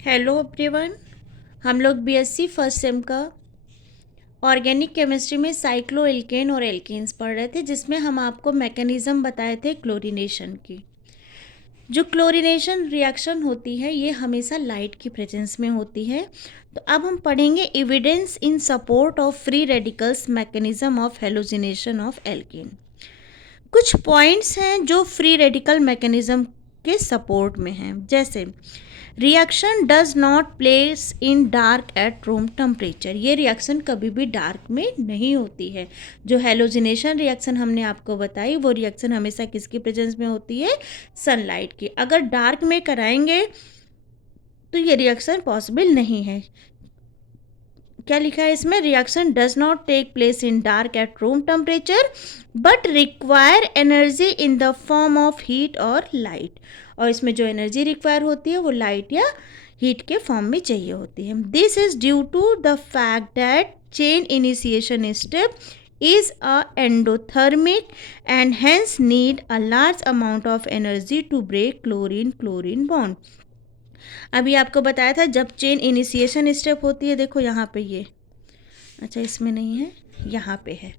Hello everyone. हम लोग BSc first sem का ऑर्गेनिक केमिस्ट्री में साइक्लो एल्केन और एल्केन्स पढ़ रहे थे, जिसमें हम आपको मैकेनिज़्म बताए थे क्लोरीनेशन की। जो क्लोरीनेशन रिएक्शन होती है ये हमेशा लाइट की प्रेजेंस में होती है। तो अब हम पढ़ेंगे evidence in support of free radicals mechanism of halogenation of alkene. कुछ पॉइंट्स हैं जो फ्री रेडिकल मैकेनिज्म के सपोर्ट में हैं, जैसे reaction does not place in dark at room temperature. ये रिएक्शन कभी भी डार्क में नहीं होती है। जो हेलोजिनेशन रिएक्शन हमने आपको बताई वो रिएक्शन हमेशा किसकी प्रेजेंस में होती है? सनलाइट की। अगर डार्क में कराएंगे तो ये रिएक्शन पॉसिबल नहीं है। क्या लिखा है इसमें? Reaction does not take place in dark at room temperature but require energy in the form of heat और लाइट। और इसमें जो एनर्जी रिक्वायर होती है वो लाइट या हीट के फॉर्म में चाहिए होती है। This is due to the fact that chain initiation step is a endothermic and hence need a large amount of energy to break chlorine bond। अभी आपको बताया था जब चेन इनिशिएशन स्टेप होती है, देखो यहाँ पे ये, अच्छा इसमें नहीं है, यहाँ पे है,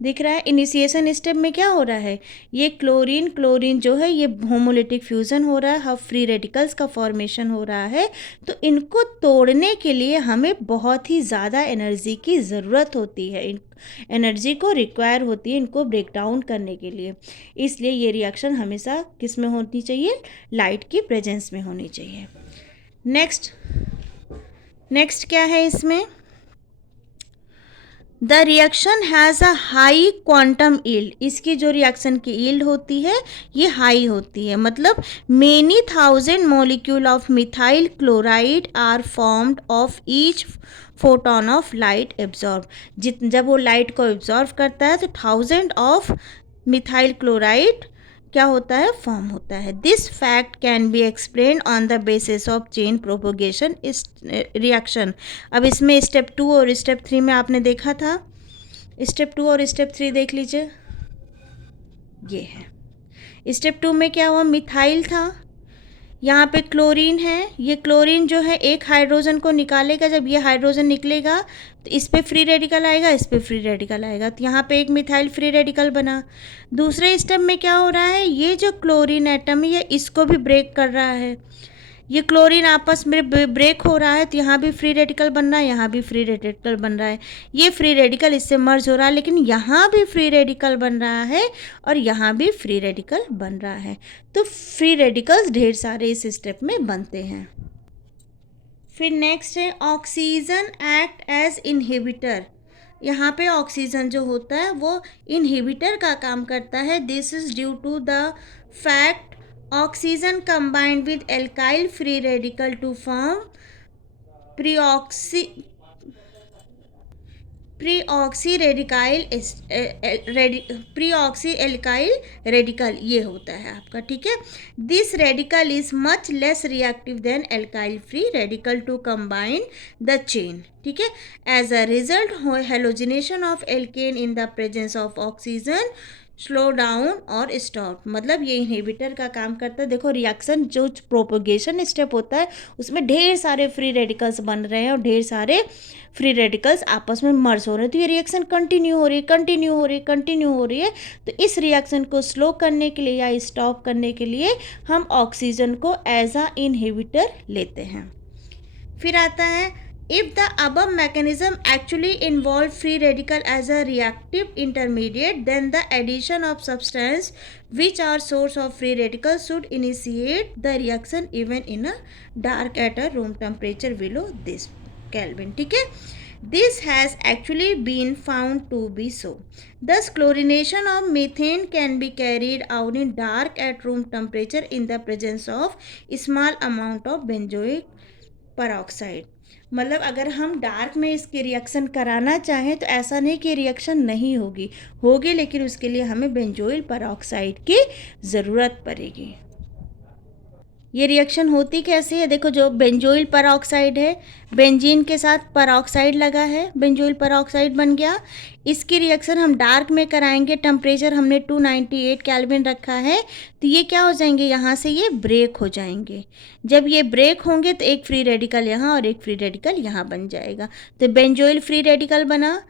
दिख रहा है। इनिशिएशन स्टेप में क्या हो रहा है? ये क्लोरीन जो है ये होमोलिटिक फ्यूज़न हो रहा है, हब फ्री रेडिकल्स का फॉर्मेशन हो रहा है। तो इनको तोड़ने के लिए हमें बहुत ही ज़्यादा एनर्जी की ज़रूरत होती है, एनर्जी को रिक्वायर होती है इनको ब्रेक डाउन करने के लिए। इसलिए ये रिएक्शन हमेशा किस में होनी चाहिए? लाइट की प्रेजेंस में होनी चाहिए। नेक्स्ट क्या है इसमें? The reaction has a high quantum yield. इसकी जो रिएक्शन की यील्ड होती है ये हाई होती है, मतलब many thousand molecule of methyl chloride are formed of each photon of light absorb. जब वो लाइट को एब्जॉर्व करता है तो थाउजेंड ऑफ मिथाइल क्लोराइड क्या होता है? फॉर्म होता है। This fact can be explain on the basis of chain propagation reaction. अब इसमें स्टेप 2 और स्टेप 3 में आपने देखा था, स्टेप 2 और स्टेप 3 देख लीजिए। ये है स्टेप 2 में क्या हुआ? मिथाइल था, यहाँ पे क्लोरीन है। ये क्लोरीन जो है एक हाइड्रोजन को निकालेगा, जब ये हाइड्रोजन निकलेगा तो इस पे फ्री रेडिकल आएगा, इस पे फ्री रेडिकल आएगा, तो यहाँ पे एक मिथाइल फ्री रेडिकल बना। दूसरे स्टेप में क्या हो रहा है? ये जो क्लोरीन एटम है ये इसको भी ब्रेक कर रहा है, ये क्लोरीन आपस में ब्रेक हो रहा है, तो यहाँ भी फ्री रेडिकल बन रहा है, यहाँ भी फ्री रेडिकल बन रहा है। ये फ्री रेडिकल इससे मर्ज हो रहा है, लेकिन यहाँ भी फ्री रेडिकल बन रहा है और यहाँ भी फ्री रेडिकल बन रहा है। तो फ्री रेडिकल्स ढेर सारे इस स्टेप में बनते हैं। फिर नेक्स्ट है ऑक्सीजन एक्ट एज इनहिबिटर। यहाँ पे ऑक्सीजन जो होता है वो इनहिबिटर का काम करता है। This is due to the fact oxygen combined with alkyl free radical to form peroxy alkyl radical ये होता है आपका, ठीक है। This radical is much less reactive than alkyl free radical to combine the chain, ठीक है। As a result halogenation of alkane in the presence of oxygen slow down और stop, मतलब ये इनहिबिटर का काम करता है। देखो रिएक्शन जो प्रोपोगेशन स्टेप होता है उसमें ढेर सारे फ्री रेडिकल्स बन रहे हैं और ढेर सारे फ्री रेडिकल्स आपस में मर्ज हो रहे हैं, तो ये रिएक्शन कंटिन्यू हो रही है। तो इस रिएक्शन को स्लो करने के लिए या स्टॉप करने के लिए हम ऑक्सीजन को एज अ इनहिबिटर लेते हैं। फिर आता है if the above mechanism actually involve free radical as a reactive intermediate, then the addition of substance which are source of free radicals should initiate the reaction even in a dark at a room temperature below this Kelvin, ठीक है। This has actually been found to be so. Thus, chlorination of methane can be carried out in dark at room temperature in the presence of small amount of benzoic peroxide। मतलब अगर हम dark में इसकी reaction कराना चाहें तो ऐसा नहीं कि रिएक्शन नहीं होगी, लेकिन उसके लिए हमें बेंजोइल पेरोक्साइड की ज़रूरत पड़ेगी। ये रिएक्शन होती कैसे है, देखो जो बेंजोइल परऑक्साइड है, बेंजीन के साथ परऑक्साइड लगा है, बेंजोइल परऑक्साइड बन गया। इसकी रिएक्शन हम डार्क में कराएंगे, टेम्परेचर हमने 298 केल्विन रखा है, तो ये क्या हो जाएंगे, यहाँ से ये ब्रेक हो जाएंगे। जब ये ब्रेक होंगे तो एक फ्री रेडिकल यहाँ और एक फ्री रेडिकल यहाँ बन जाएगा, तो बेंजोइल फ्री रेडिकल बना।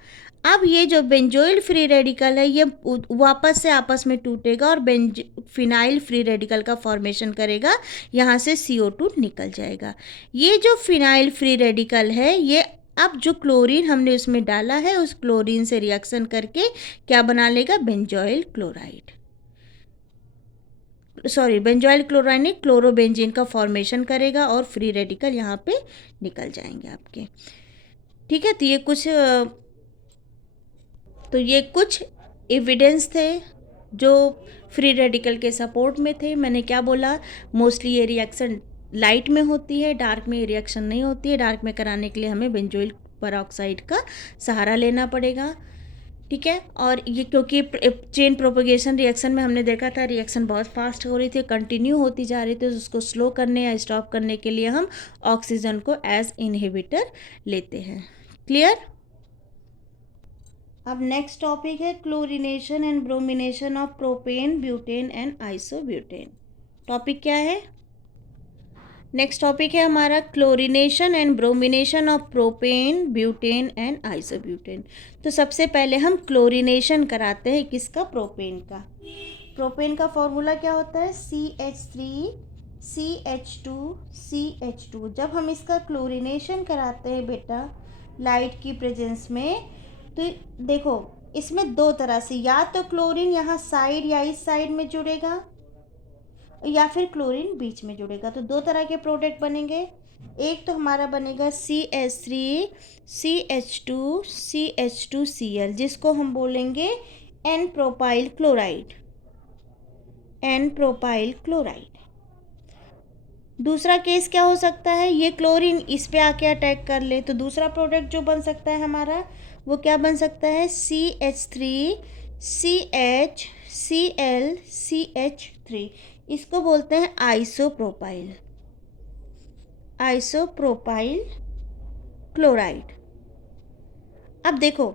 अब ये जो बेंजोइल फ्री रेडिकल है ये वापस से आपस में टूटेगा और फिनाइल फ्री रेडिकल का फॉर्मेशन करेगा, यहाँ से CO2 निकल जाएगा। ये जो फिनाइल फ्री रेडिकल है ये अब जो क्लोरीन हमने उसमें डाला है उस क्लोरीन से रिएक्शन करके क्या बना लेगा, benzoyl chloride, sorry benzoyl chloride नहीं, क्लोरोबेंजीन का फॉर्मेशन करेगा और फ्री रेडिकल यहाँ पे निकल जाएंगे आपके। ठीक है, तो ये कुछ एविडेंस थे जो फ्री रेडिकल के सपोर्ट में थे। मैंने क्या बोला, मोस्टली ये रिएक्शन लाइट में होती है, डार्क में ये रिएक्शन नहीं होती है। डार्क में कराने के लिए हमें बेंजोइल परऑक्साइड का सहारा लेना पड़ेगा। ठीक है, और ये क्योंकि चेन प्रोपगेशन रिएक्शन में हमने देखा था रिएक्शन बहुत फास्ट हो रही थी, कंटिन्यू होती जा रही थी, तो उसको स्लो करने या स्टॉप करने के लिए हम ऑक्सीजन को एज इनहिबिटर लेते हैं। क्लियर। अब नेक्स्ट टॉपिक है chlorination and bromination of propane, butane and isobutane. Topic क्या है, नेक्स्ट टॉपिक है हमारा chlorination and bromination of propane, butane and isobutane. तो सबसे पहले हम क्लोरीनेशन कराते हैं किसका, प्रोपेन का। प्रोपेन का फॉर्मूला क्या होता है, CH3CH2CH2। जब हम इसका क्लोरीनेशन कराते हैं बेटा लाइट की प्रेजेंस में, तो देखो इसमें दो तरह से, या तो क्लोरीन यहाँ साइड या इस साइड में जुड़ेगा या फिर क्लोरीन बीच में जुड़ेगा। तो दो तरह के प्रोडक्ट बनेंगे। एक तो हमारा बनेगा CH3CH2CH2Cl जिसको हम बोलेंगे N propyl chloride, N propyl chloride. दूसरा केस क्या हो सकता है, ये क्लोरीन इस पे आके अटैक कर ले, तो दूसरा प्रोडक्ट जो बन सकता है हमारा वो क्या बन सकता है, CH3CHClCH3। इसको बोलते हैं आइसोप्रोपाइल, आइसोप्रोपाइल क्लोराइड। अब देखो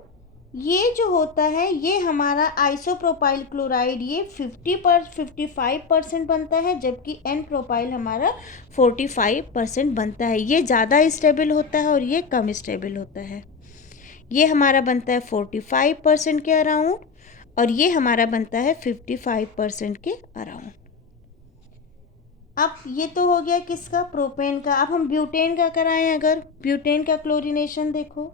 ये जो होता है ये हमारा आइसोप्रोपाइल क्लोराइड ये 55% बनता है, जबकि एन प्रोपाइल हमारा 45% बनता है। ये ज़्यादा स्टेबल होता है और ये कम स्टेबल होता है। ये हमारा बनता है 45% के अराउंड और ये हमारा बनता है 55% के अराउंड। अब ये तो हो गया किसका, प्रोपेन का। अब हम ब्यूटेन का कराएं, अगर ब्यूटेन का क्लोरीनेशन देखो,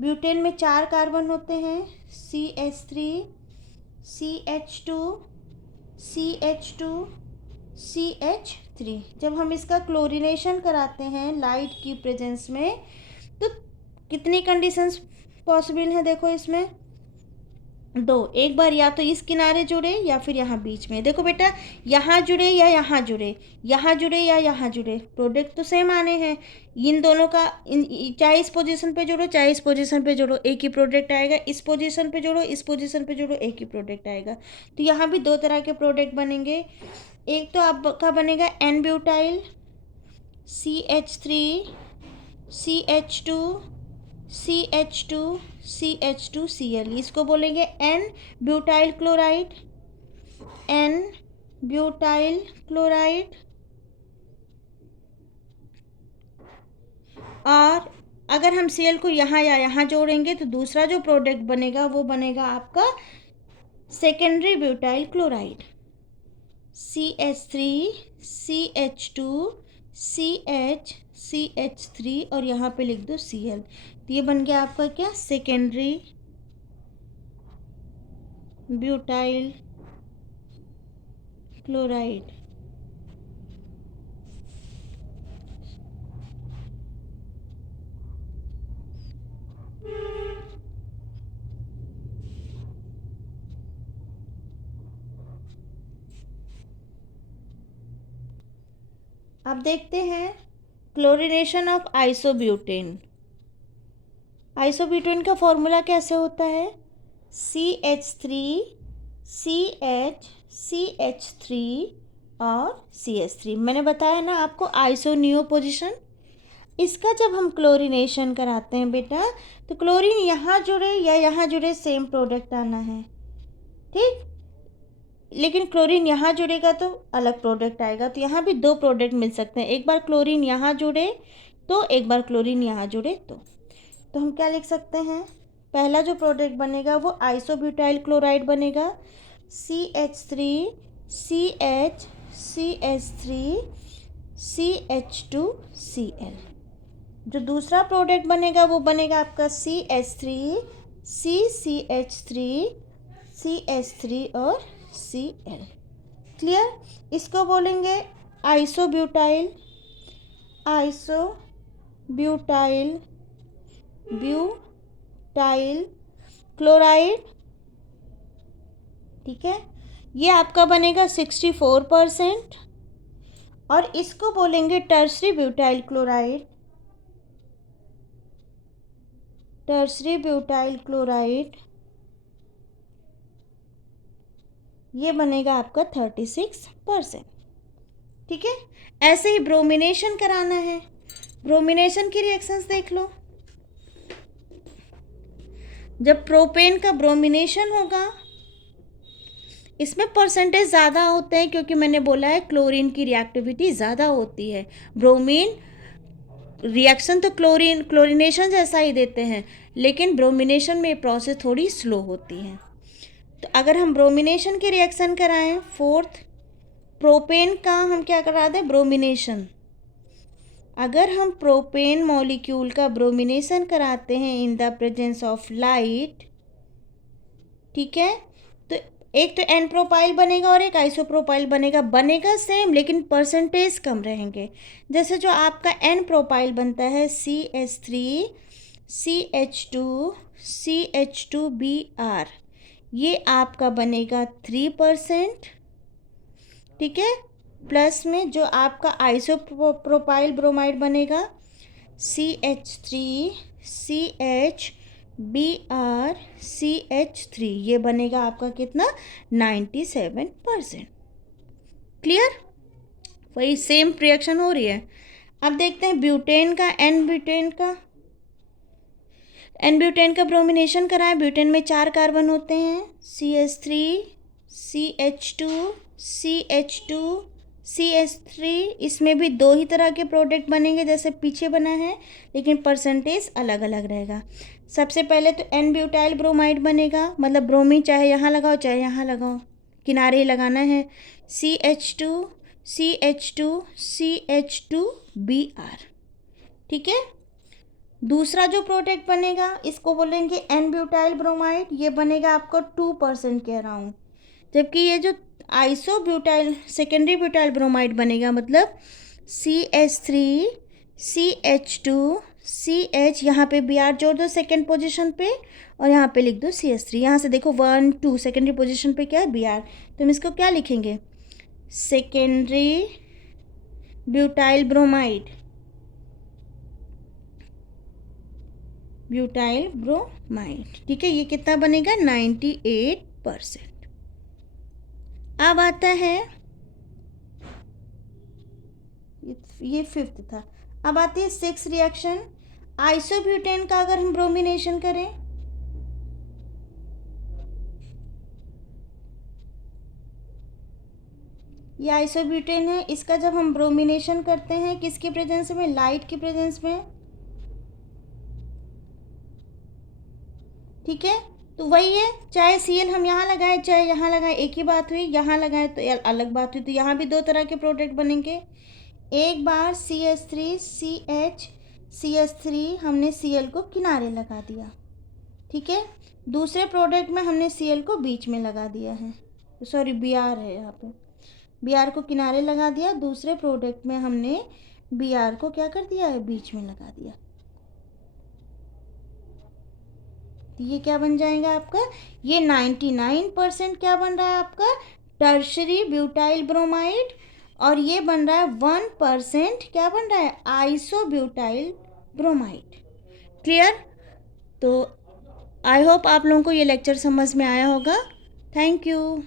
ब्यूटेन में 4 कार्बन होते हैं, CH3CH2CH2CH3। जब हम इसका क्लोरीनेशन कराते हैं लाइट की प्रेजेंस में, तो कितनी कंडीशंस पॉसिबल हैं, देखो इसमें दो। एक बार या तो इस किनारे जुड़े या फिर यहाँ बीच में। देखो बेटा यहाँ जुड़े या यहाँ जुड़े, यहाँ जुड़े या यहाँ जुड़े, प्रोडक्ट तो सेम आने हैं। इन दोनों का चाहे इस पोजीशन पे जोड़ो चाहे इस पोजीशन पे जोड़ो एक ही प्रोडक्ट आएगा, इस पोजीशन पे जोड़ो इस पोजीशन पे जोड़ो एक ही प्रोडक्ट आएगा। तो यहाँ भी दो तरह के प्रोडक्ट बनेंगे। एक तो आपका बनेगा एन ब्यूटाइल CH3CH2CH2Cl, इसको बोलेंगे N butyl chloride, N butyl chloride. और अगर हम Cl को यहाँ या यहाँ जोड़ेंगे तो दूसरा जो प्रोडक्ट बनेगा वो बनेगा आपका सेकेंडरी ब्यूटाइल क्लोराइड, CH3CH2CH3 और यहाँ पे लिख दो Cl। तो ये बन गया आपका क्या, सेकेंडरी ब्यूटाइल क्लोराइड। अब देखते हैं क्लोरीनेशन ऑफ आइसोब्यूटेन। आइसोब्यूटेन का फॉर्मूला कैसे होता है, CH3CHCH3 और CH3। मैंने बताया ना आपको आइसोनियो पोजिशन। इसका जब हम क्लोरीनेशन कराते हैं बेटा, तो क्लोरीन यहाँ जुड़े या यहाँ जुड़े सेम प्रोडक्ट आना है, ठीक। लेकिन क्लोरीन यहाँ जुड़ेगा तो अलग प्रोडक्ट आएगा। तो यहाँ भी दो प्रोडक्ट मिल सकते हैं, एक बार क्लोरीन यहाँ जुड़े तो एक बार क्लोरीन यहाँ जुड़े तो हम क्या लिख सकते हैं, पहला जो प्रोडक्ट बनेगा वो आइसोब्यूटाइल क्लोराइड बनेगा, CH3 CH CH3 CH2Cl। जो दूसरा प्रोडक्ट बनेगा वो बनेगा आपका CH3 CH3 CH3 और Cl। क्लियर। इसको बोलेंगे आइसोब्यूटाइल ब्यूटाइल क्लोराइड, ठीक है। ये आपका बनेगा 64%। और इसको बोलेंगे टर्शरी ब्यूटाइल क्लोराइड, ये बनेगा आपका 36%, ठीक है। ऐसे ही ब्रोमिनेशन कराना है। ब्रोमिनेशन की रिएक्शंस देख लो। जब प्रोपेन का ब्रोमिनेशन होगा, इसमें परसेंटेज ज़्यादा होते हैं क्योंकि मैंने बोला है क्लोरीन की रिएक्टिविटी ज़्यादा होती है। ब्रोमीन रिएक्शन तो क्लोरीनेशन जैसा ही देते हैं, लेकिन ब्रोमिनेशन में प्रोसेस थोड़ी स्लो होती है। तो अगर हम ब्रोमिनेशन की रिएक्शन कराएं, फोर्थ प्रोपेन का हम क्या करा दें, ब्रोमिनेशन। अगर हम प्रोपेन मॉलिक्यूल का ब्रोमिनेशन कराते हैं इन द प्रेजेंस ऑफ लाइट, ठीक है, तो एक तो एन प्रोपाइल बनेगा और एक आइसोप्रोपाइल बनेगा सेम, लेकिन परसेंटेज कम रहेंगे। जैसे जो आपका एन प्रोपाइल बनता है CH3 CH2 CH2Br, ये आपका बनेगा 3%, ठीक है। प्लस में जो आपका आइसोप्रोपाइल ब्रोमाइड बनेगा CH3 CHBr CH3, ये बनेगा आपका कितना, 97%। क्लियर। वही सेम रिएक्शन हो रही है। अब देखते हैं ब्यूटेन का, एन ब्यूटेन का ब्रोमिनेशन कराएं। ब्यूटेन में 4 कार्बन होते हैं, CH3 CH2 CH2 CH3। इसमें भी 2 ही तरह के प्रोडक्ट बनेंगे जैसे पीछे बना है, लेकिन परसेंटेज अलग अलग रहेगा। सबसे पहले तो एन ब्यूटाइल ब्रोमाइड बनेगा, मतलब ब्रोमीन चाहे यहाँ लगाओ चाहे यहाँ लगाओ, किनारे ही लगाना है, CH2 CH2Br, ठीक है। दूसरा जो प्रोडक्ट बनेगा इसको बोलेंगे एन ब्यूटाइल ब्रोमाइड, ये बनेगा आपको 2% के अराउंड। जबकि ये जो आइसोब्यूटाइल सेकेंडरी ब्यूटाइल ब्रोमाइड बनेगा, मतलब CH3 CH2 CH, यहाँ पे Br जोड़ दो सेकेंड पोजीशन पे और यहाँ पे लिख दो CH3। यहाँ से देखो 1 2 सेकेंडरी पोजीशन पे क्या है, Br, तो हम इसको क्या लिखेंगे, सेकेंडरी ब्यूटाइल ब्रोमाइड, ठीक है। ये कितना बनेगा, 98%। अब आता है, ये 5th था। अब आती है 6th रिएक्शन, आइसोब्यूटेन का अगर हम ब्रोमिनेशन करें, ये आइसोब्यूटेन है, इसका जब हम ब्रोमिनेशन करते हैं किसके प्रेजेंस में, लाइट के प्रेजेंस में, ठीक है। तो वही है, चाहे Cl हम यहाँ लगाए चाहे यहाँ लगाए, एक ही बात हुई। यहाँ लगाए तो अलग बात हुई। तो यहाँ भी 2 तरह के प्रोडक्ट बनेंगे। एक बार CH3 हमने Cl को किनारे लगा दिया, ठीक है। दूसरे प्रोडक्ट में हमने Cl को बीच में लगा दिया है, सॉरी Br है यहाँ पे, Br को किनारे लगा दिया। दूसरे प्रोडक्ट में हमने Br को क्या कर दिया है, बीच में लगा दिया। तो ये क्या बन जाएगा आपका, ये 99% क्या बन रहा है आपका, टर्शरी ब्यूटाइल ब्रोमाइड, और ये बन रहा है 1% क्या बन रहा है, आइसोब्यूटाइल ब्रोमाइड। क्लियर। तो आई होप आप लोगों को ये लेक्चर समझ में आया होगा। Thank you.